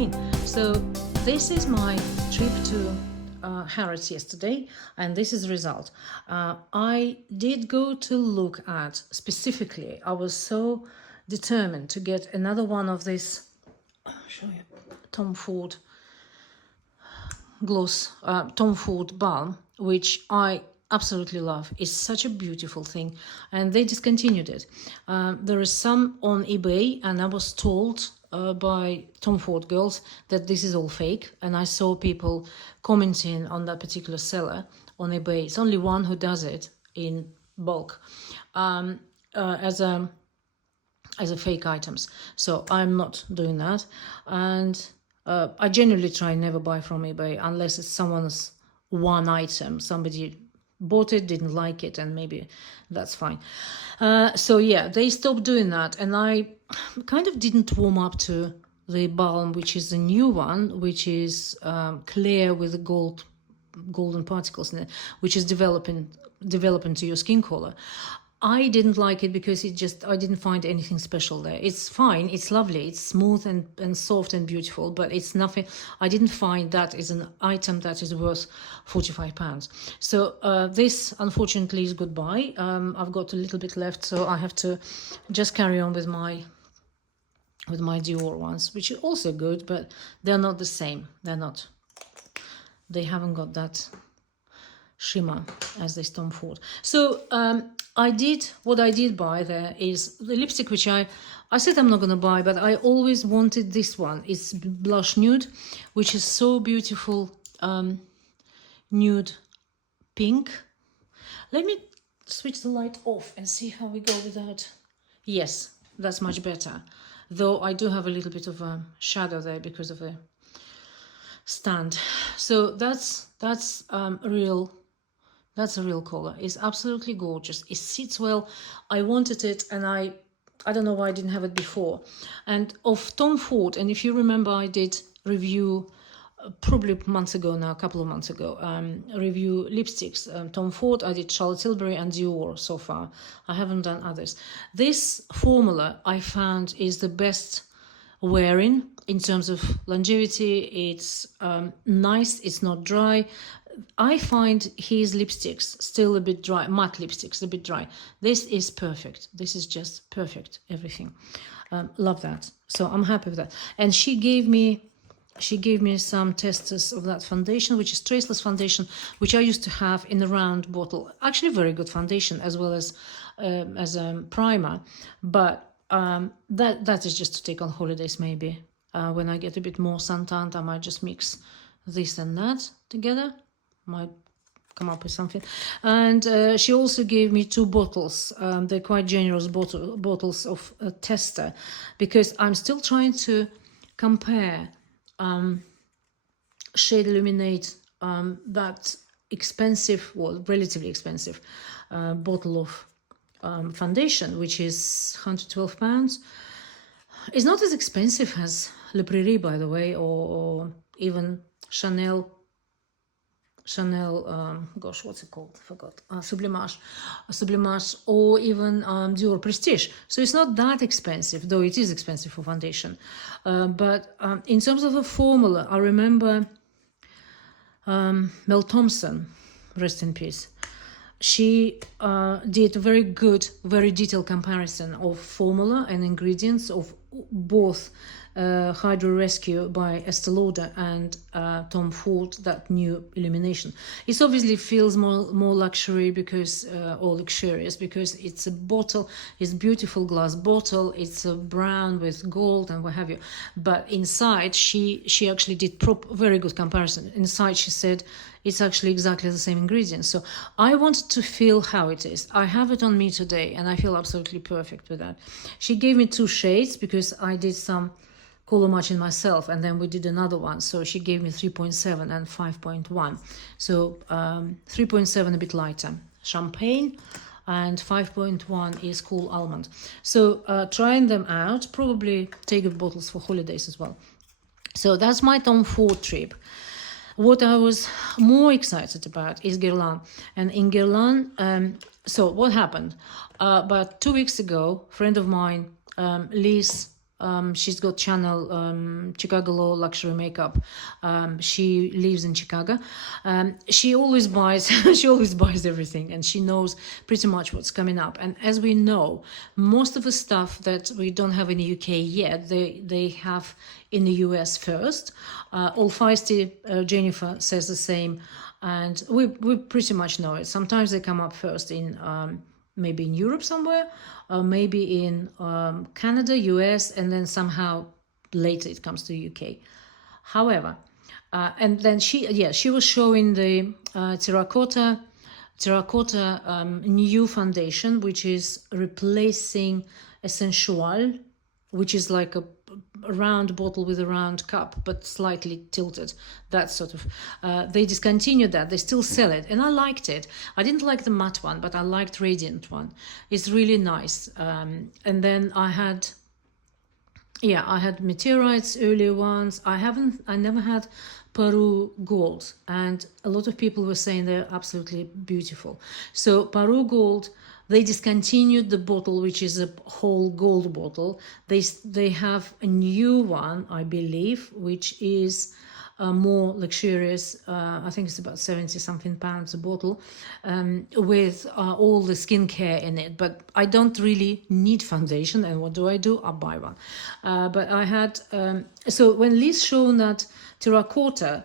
mean. So this is my trip to HARRODS yesterday, and this is the result. I did go to look at specifically, I was so determined to get another one of this, I'll show you, Tom Ford gloss, Tom Ford balm, which I absolutely love. It's such a beautiful thing, and they discontinued it. There is some on eBay, and I was told by Tom Ford girls that this is all fake, and I saw people commenting on that particular seller on eBay. It's only one who does it in bulk as a fake items, so I'm not doing that. And I generally try and never buy from eBay unless it's someone's one item, somebody bought it, didn't like it, and maybe that's fine. So yeah, they stopped doing that, and I kind of didn't warm up to the balm, which is the new one, which is clear with the golden particles in it, which is developing to your skin color. I didn't like it because I didn't find anything special there. It's fine, it's lovely, it's smooth and soft and beautiful, but it's nothing. I didn't find that is an item that is worth £45. So this unfortunately is goodbye. I've got a little bit left, so I have to just carry on with my Dior ones, which are also good, but they're not the same. They haven't got that shimmer as this Tom Ford. So what I did buy there is the lipstick, which I said I'm not going to buy, but I always wanted this one. It's Blush Nude, which is so beautiful, nude pink. Let me switch the light off and see how we go with that. Yes, that's much better, though I do have a little bit of a shadow there because of the stand. So that's a real color. It's absolutely gorgeous. It sits well. I wanted it, and I don't know why I didn't have it before. And of Tom Ford, and if you remember, I did review probably months ago now, a couple of months ago, review lipsticks. Tom Ford, I did Charlotte Tilbury and Dior so far. I haven't done others. This formula I found is the best wearing in terms of longevity. It's nice, it's not dry. I find his lipsticks still a bit dry, matte lipsticks a bit dry. This is perfect. This is just perfect, everything. Love that. So I'm happy with that. And she gave me some testers of that foundation, which is traceless foundation, which I used to have in a round bottle. Actually, very good foundation as well as a primer. But that is just to take on holidays maybe. When I get a bit more suntanned, I might just mix this and that together. Might come up with something. And she also gave me 2 bottles. They're quite generous bottles of tester, because I'm still trying to compare Shade Illuminate, that expensive, well, relatively expensive bottle of foundation, which is £112. It's not as expensive as Le Prairie, by the way, or even Chanel, gosh, what's it called? I forgot. Sublimage, or even Dior Prestige. So it's not that expensive, though it is expensive for foundation. But in terms of the formula, I remember Mel Thompson, rest in peace. She did a very good, very detailed comparison of formula and ingredients of both Hydro Rescue by Estee Lauder and Tom Ford, that new illumination. It obviously feels more luxury because or luxurious because it's a bottle, it's beautiful glass bottle, it's a brown with gold and what have you. But inside, she actually did very good comparison. Inside, she said it's actually exactly the same ingredients. So I wanted to feel how it is. I have it on me today, and I feel absolutely perfect with that. She gave me 2 shades because I did some color matching myself, and then we did another one. So she gave me 3.7 and 5.1. So 3.7 a bit lighter, champagne, and 5.1 is cool almond. So trying them out, probably take the bottles for holidays as well. So that's my Tom Ford trip. What I was more excited about is Guerlain. And in Guerlain, so what happened? About 2 weeks ago, a friend of mine, Liz She's got channel Chicago Law Luxury Makeup. She lives in Chicago. She always buys she always buys everything, and she knows pretty much what's coming up. And as we know, most of the stuff that we don't have in the UK yet, they have in the US first. All Feisty Jennifer says the same, and we pretty much know it. Sometimes they come up first in maybe in Europe somewhere, maybe in Canada, US, and then somehow later it comes to UK. However, and then she was showing the terracotta new foundation, which is replacing Essential, which is like a round bottle with a round cup but slightly tilted, that sort of they discontinued that. They still sell it, and I liked it. I didn't like the matte one, but I liked radiant one. It's really nice. And then I had meteorites, earlier ones. I never had Peru gold, and a lot of people were saying they're absolutely beautiful. So Peru gold, they discontinued the bottle, which is a whole gold bottle. They have a new one, I believe, which is more luxurious. I think it's about 70 something pounds a bottle, with all the skincare in it. But I don't really need foundation, and what do? I buy one. But I had so when Liz shown that terracotta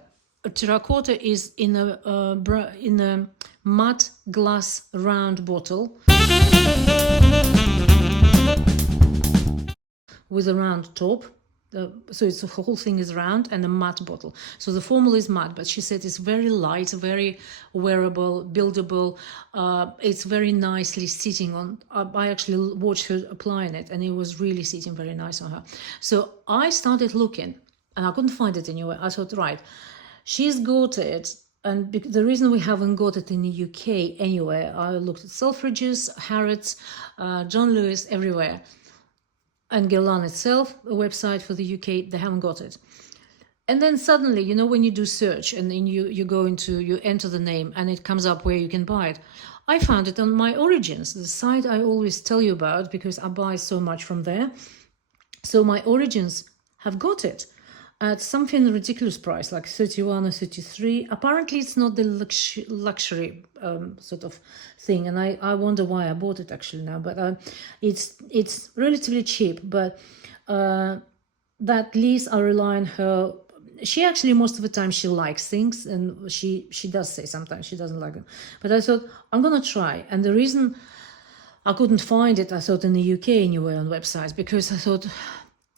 is in a matte glass round bottle with a round top. So it's the whole thing is round, and a matte bottle. So the formula is matte, but she said it's very light, very wearable, buildable. It's very nicely sitting on. I actually watched her applying it, and it was really sitting very nice on her. So I started looking, and I couldn't find it anywhere. I thought, right, she's got it. And the reason we haven't got it in the UK anywhere, I looked at Selfridges, Harrods, John Lewis, everywhere. And Guerlain itself, a website for the UK, they haven't got it. And then suddenly, you know, when you do search and then you enter the name and it comes up where you can buy it. I found it on My Origins, the site I always tell you about because I buy so much from there. So My Origins have got it at something ridiculous price, like 31 or 33. Apparently it's not the luxury sort of thing, and I wonder why I bought it actually now, but it's relatively cheap. But that Liz, I rely on her. She actually, most of the time, she likes things, and she does say sometimes she doesn't like them. But I thought, I'm gonna try. And the reason I couldn't find it, I thought, in the UK anywhere on websites, because I thought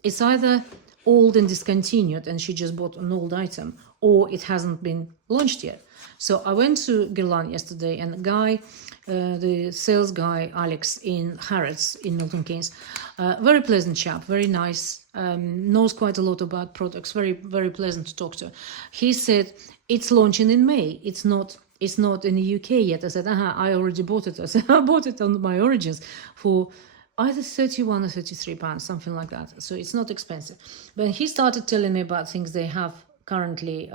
it's either old and discontinued and she just bought an old item, or it hasn't been launched yet. So I went to Guerlain yesterday, and the guy, the sales guy, Alex, in Harrods in Milton Keynes, very pleasant chap, very nice, knows quite a lot about products, very, very pleasant to talk to. He said, it's launching in May. It's not in the UK yet. I said, I already bought it. I said, I bought it on My Origins for either 31 or 33 pounds, something like that. So it's not expensive. But he started telling me about things they have currently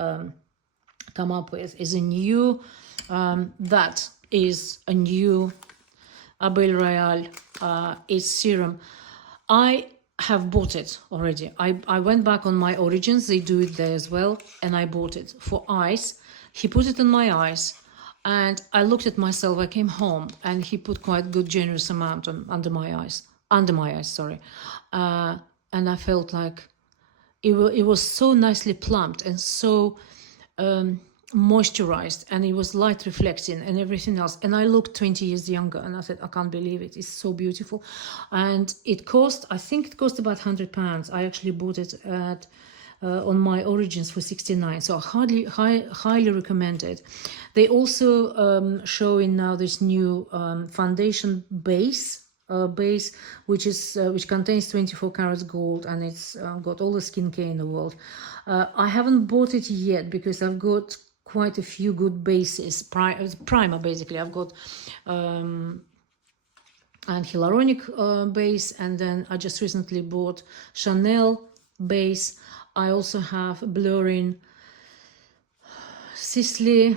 come up with. Is a new, that is a new Abeille Royale is serum. I have bought it already. I went back on My Origins. They do it there as well. And I bought it for eyes. He put it on my eyes. And I looked at myself. I came home, and he put quite good, generous amount under my eyes, sorry. And I felt like it was so nicely plumped and so moisturized, and it was light reflecting and everything else. And I looked 20 years younger, and I said, I can't believe it. It's so beautiful. And it cost, I think it cost about £100. I actually bought it at on My Origins for 69, so I highly recommend it. They also showing now this new foundation base, which contains 24 karats gold, and it's got all the skincare in the world. I haven't bought it yet because I've got quite a few good bases, primer basically. I've got an hyaluronic base, and then I just recently bought Chanel base. I also have blurring Sisley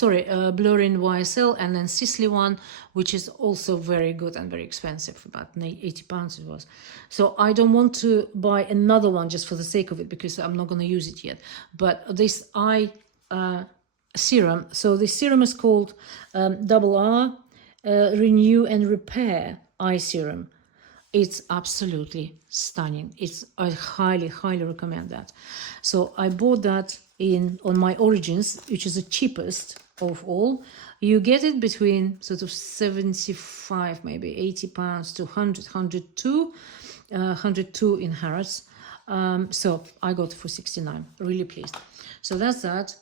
blurring YSL, and then Sisley one, which is also very good and very expensive, about £80 it was. So I don't want to buy another one just for the sake of it, because I'm not going to use it yet. But this eye serum, so this serum is called Double R Renew and Repair Eye Serum. It's absolutely stunning. I highly, highly recommend that. So I bought that on my Origins, which is the cheapest of all. You get it between sort of 75, maybe £80 to 102 in Harrods. So I got it for 69. Really pleased. So that's that.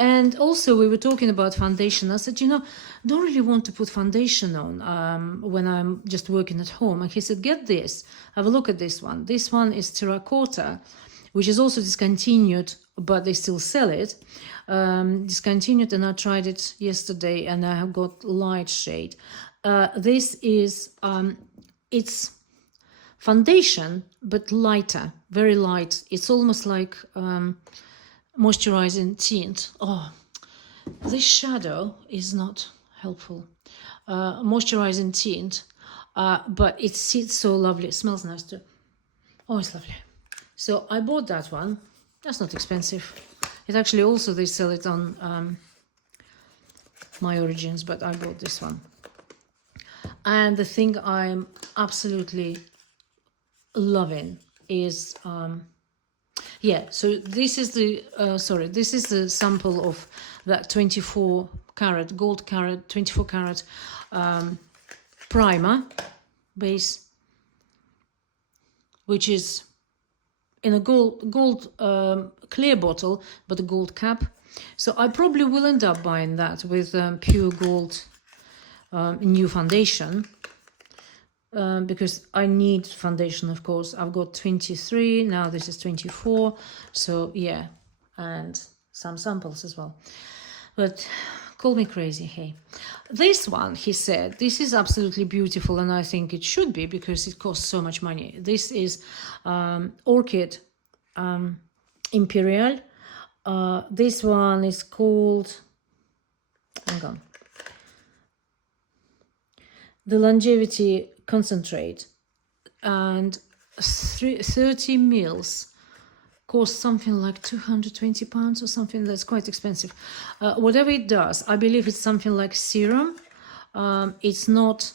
And also we were talking about foundation. I said, don't really want to put foundation on when I'm just working at home. And he said, get this, have a look at this one. This one is terracotta, which is also discontinued, but they still sell it. Discontinued, and I tried it yesterday, and I have got light shade. This is, it's foundation, but lighter, very light. It's almost like moisturizing tint. Oh, this shadow is not helpful. Moisturizing tint, but it sits so lovely. It smells nice too. Oh, it's lovely. So I bought that one. That's not expensive. It actually also, they sell it on My Origins, but I bought this one. And the thing I'm absolutely loving is so this is the this is the sample of that 24 karat gold carat 24 karat primer base, which is in a gold clear bottle, but a gold cap. So I probably will end up buying that with pure gold new foundation. Because I need foundation, of course. I've got 23, now this is 24, so yeah, and some samples as well. But call me crazy, hey. This one, he said, this is absolutely beautiful, and I think it should be because it costs so much money. This is Orchid Imperial. This one is called, hang on, the Longevity Concentrate, and 30 mils cost something like £220 or something. That's quite expensive. Whatever it does, I believe it's something like serum. It's not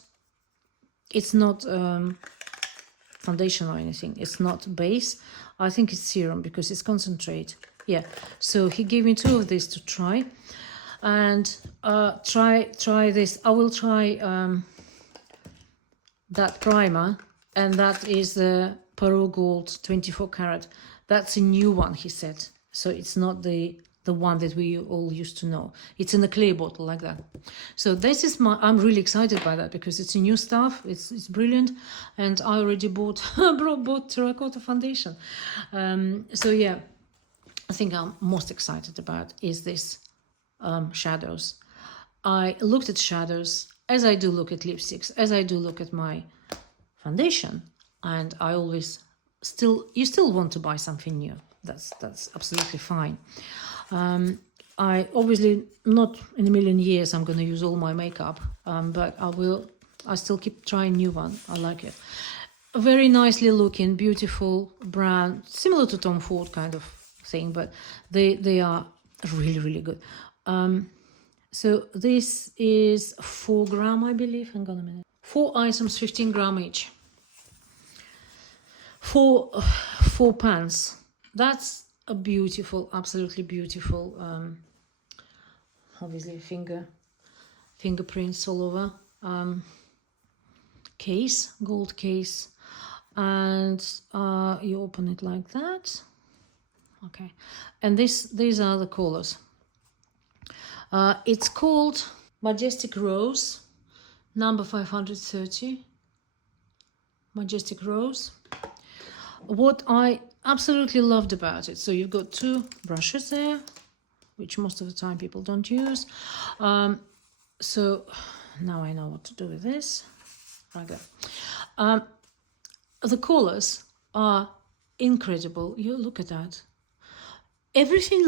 foundation or anything. It's not base. I think it's serum because it's concentrate. Yeah. So he gave me 2 of these to try, and try this. I will try that primer, and that is the Pearl Gold 24 karat. That's a new one, he said. So it's not the one that we all used to know. It's in a clear bottle like that. So this is I'm really excited by that because it's a new stuff. It's brilliant, and I already bought terracotta foundation. So yeah, I think I'm most excited about is this shadows. I looked at shadows as I do look at lipsticks, as I do look at my foundation, and I always you still want to buy something new. That's absolutely fine. I obviously not in a million years I'm going to use all my makeup, but I still keep trying new one. I like it. Very nicely looking, beautiful brand, similar to Tom Ford kind of thing, but they are really, really good. So this is 4 gram, I believe. Hang on a minute. 4 items, 15 gram each. 4 pans. That's a beautiful, absolutely beautiful, obviously fingerprints all over. Case, gold case, and you open it like that. Okay, and these are the colors. It's called Majestic Rose, number 530. Majestic Rose. What I absolutely loved about it, so you've got 2 brushes there, which most of the time people don't use. So now I know what to do with this. Like that. The colors are incredible. You look at that. everything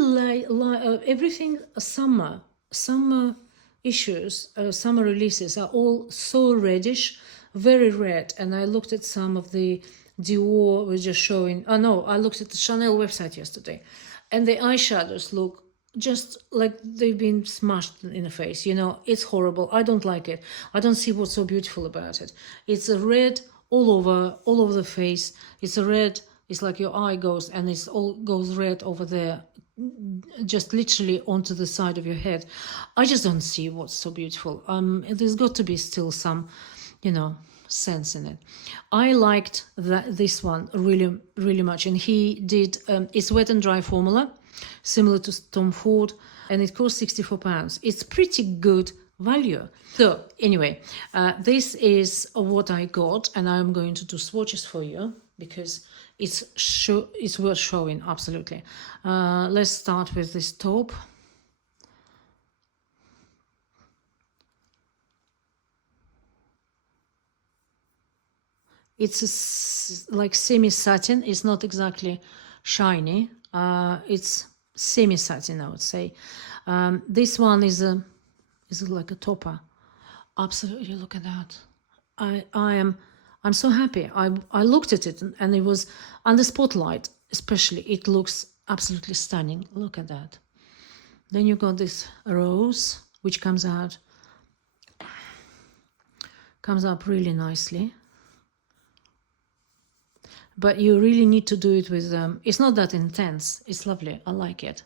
everything summer issues, summer releases are all so reddish, very red. And I looked at some of the Dior was just showing. Oh no, I looked at the Chanel website yesterday, and the eyeshadows look just like they've been smashed in the face. You know, it's horrible. I don't like it. I don't see what's so beautiful about it. It's a red all over the face. It's a red. It's like your eye goes, and it's all goes red over there, just literally onto the side of your head. I just don't see what's so beautiful. There's got to be still some, you know, sense in it. I liked this one really, really much, and he did. It's wet and dry formula, similar to Tom Ford, and it costs £64. It's pretty good value. So anyway, this is what I got, and I'm going to do swatches for you because it's worth showing, absolutely. Let's start with this top. It's like semi-satin. It's not exactly shiny. It's semi-satin, I would say. This one is like a topper. Absolutely, look at that. I'm so happy. I looked at it, and it was under spotlight, especially. It looks absolutely stunning. Look at that. Then you got this rose, which comes up really nicely. But you really need to do it with it's not that intense. It's lovely. I like it.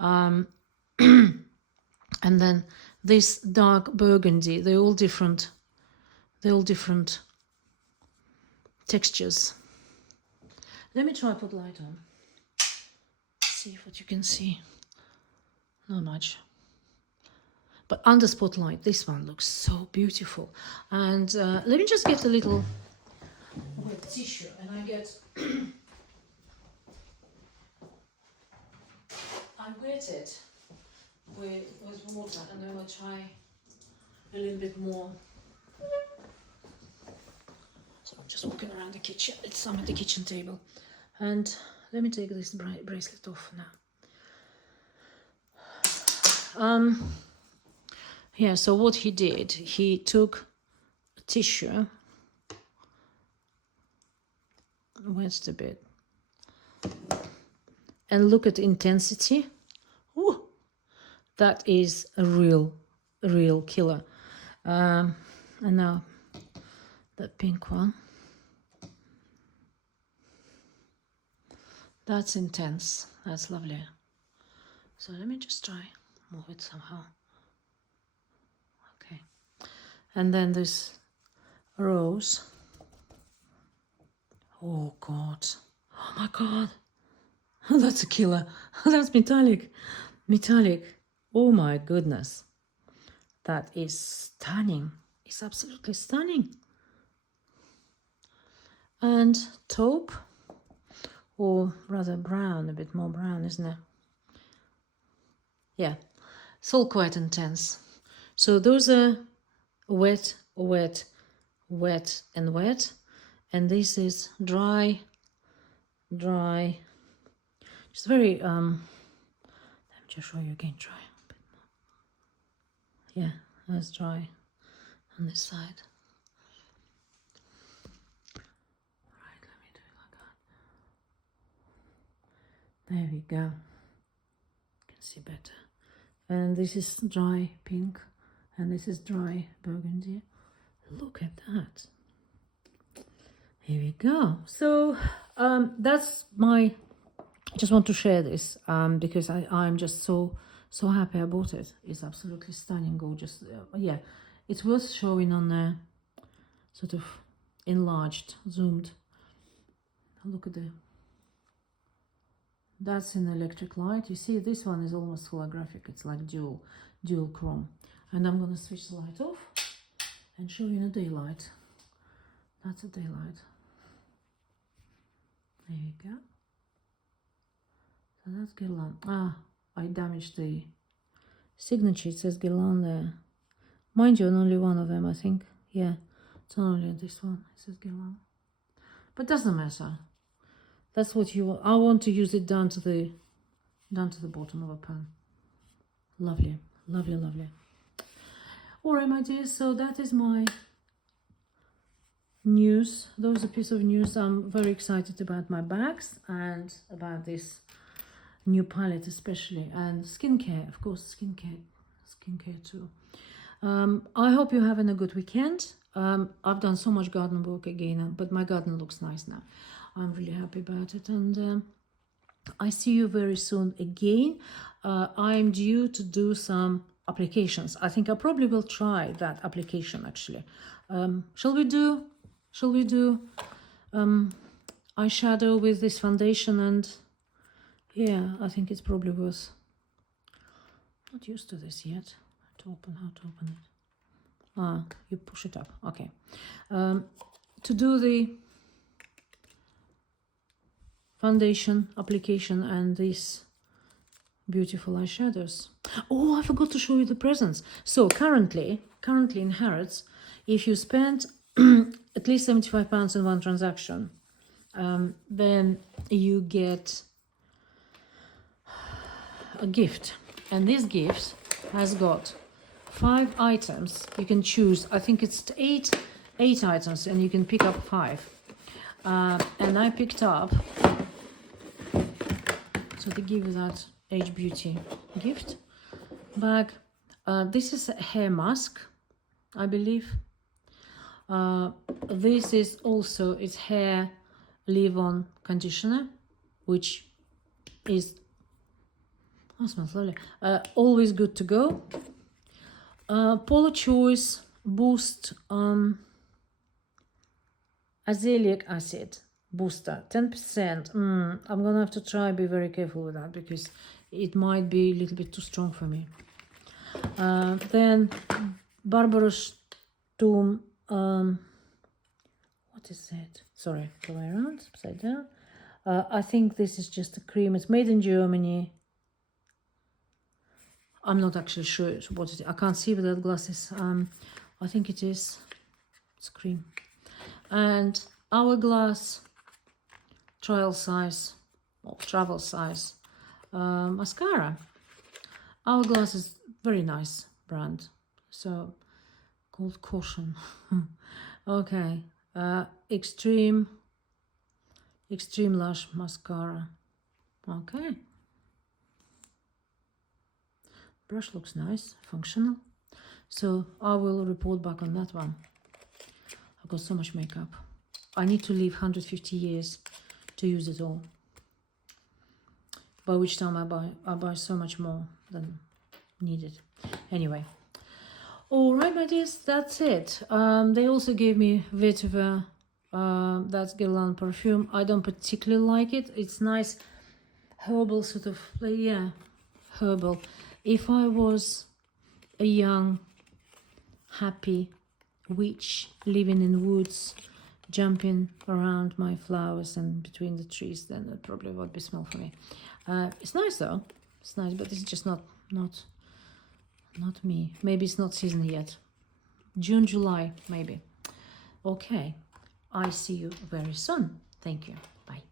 And then this dark burgundy. They're all different textures. Let me try put light on. See what you can see. Not much. But under spotlight, this one looks so beautiful. And let me just get a little wet tissue, and I wet it with water, and I will try a little bit more. So I'm just walking around the kitchen. It's at the kitchen table, and let me take this bracelet off now. Yeah, so what he did, he took a tissue, wet a bit, and look at the intensity. Ooh, that is a real killer. And now that pink one, that's intense. That's lovely. So let me just try move it somehow. Okay, and then this rose. Oh God, oh my God, that's a killer. That's metallic. Oh my goodness, that is stunning. It's absolutely stunning. And taupe, or rather brown, a bit more brown, isn't it? Yeah, it's all quite intense. So those are wet, wet, wet, and wet. And this is dry. Just very, let me just show you again, dry a bit more. Yeah, that's dry on this side. Right, let me do it like that. There we go. You can see better. And this is dry pink, and this is dry burgundy. Look at that. Here we go. So that's I just want to share this because I'm just so happy I bought it. It's absolutely stunning, gorgeous. Yeah, it's worth showing on a sort of enlarged, zoomed. Look at that's an electric light. You see, this one is almost holographic. It's like dual chrome. And I'm gonna switch the light off and show you in the daylight. That's a daylight. There you go. So that's Guerlain. I damaged the signature. It says Guerlain there. Mind you, only one of them, I think. Yeah, it's only this one. It says Guerlain. But doesn't matter. That's what you want. I want to use it down to the down to the bottom of a pan. Lovely, lovely, lovely. All right, my dears, so that is my news. Those are a piece of news. I'm very excited about my bags and about this new palette especially, and skincare, of course, skincare too. I hope you're having a good weekend. I've done so much garden work again, but my garden looks nice now. I'm really happy about it, and I see you very soon again. I'm due to do some applications. I think I probably will try that application actually. Shall we do eyeshadow with this foundation? And yeah, I think it's probably worth. Not used to this yet. How to open it? You push it up. Okay. To do the foundation application and these beautiful eyeshadows. Oh, I forgot to show you the presents. So currently in Harrods, if you spend at least £75 in one transaction, then you get a gift, and this gift has got 5 items. You can choose, I think it's eight items, and you can pick up 5. And I picked up, so they give you that Age Beauty gift bag. This is a hair mask, I believe. This is also its hair leave-on conditioner, which is, oh, smells lovely. Always good to go. Polo Choice Boost azelaic acid booster, 10%. I'm gonna have to try, be very careful with that, because it might be a little bit too strong for me. Then Barbaros Tomb, what is that? Sorry, go around, upside down. I think this is just a cream. It's made in Germany. I'm not actually sure what it is. I can't see without glasses. I think it's cream. And Hourglass trial size or travel size mascara. Hourglass is very nice brand. So called Caution. Okay. Extreme Lash mascara. Okay. Brush looks nice, functional. So I will report back on that one. I've got so much makeup. I need to live 150 years to use it all. By which time I buy so much more than needed. Anyway. All right, my dears, that's it. They also gave me Vetiver, that's Guerlain perfume. I don't particularly like it. It's nice, herbal sort of, yeah, herbal. If I was a young, happy witch living in woods, jumping around my flowers and between the trees, then it probably would be smell for me. It's nice though. It's nice, but it's just not me. Maybe it's not season yet. June, July, maybe. Okay. I see you very soon. Thank you. Bye.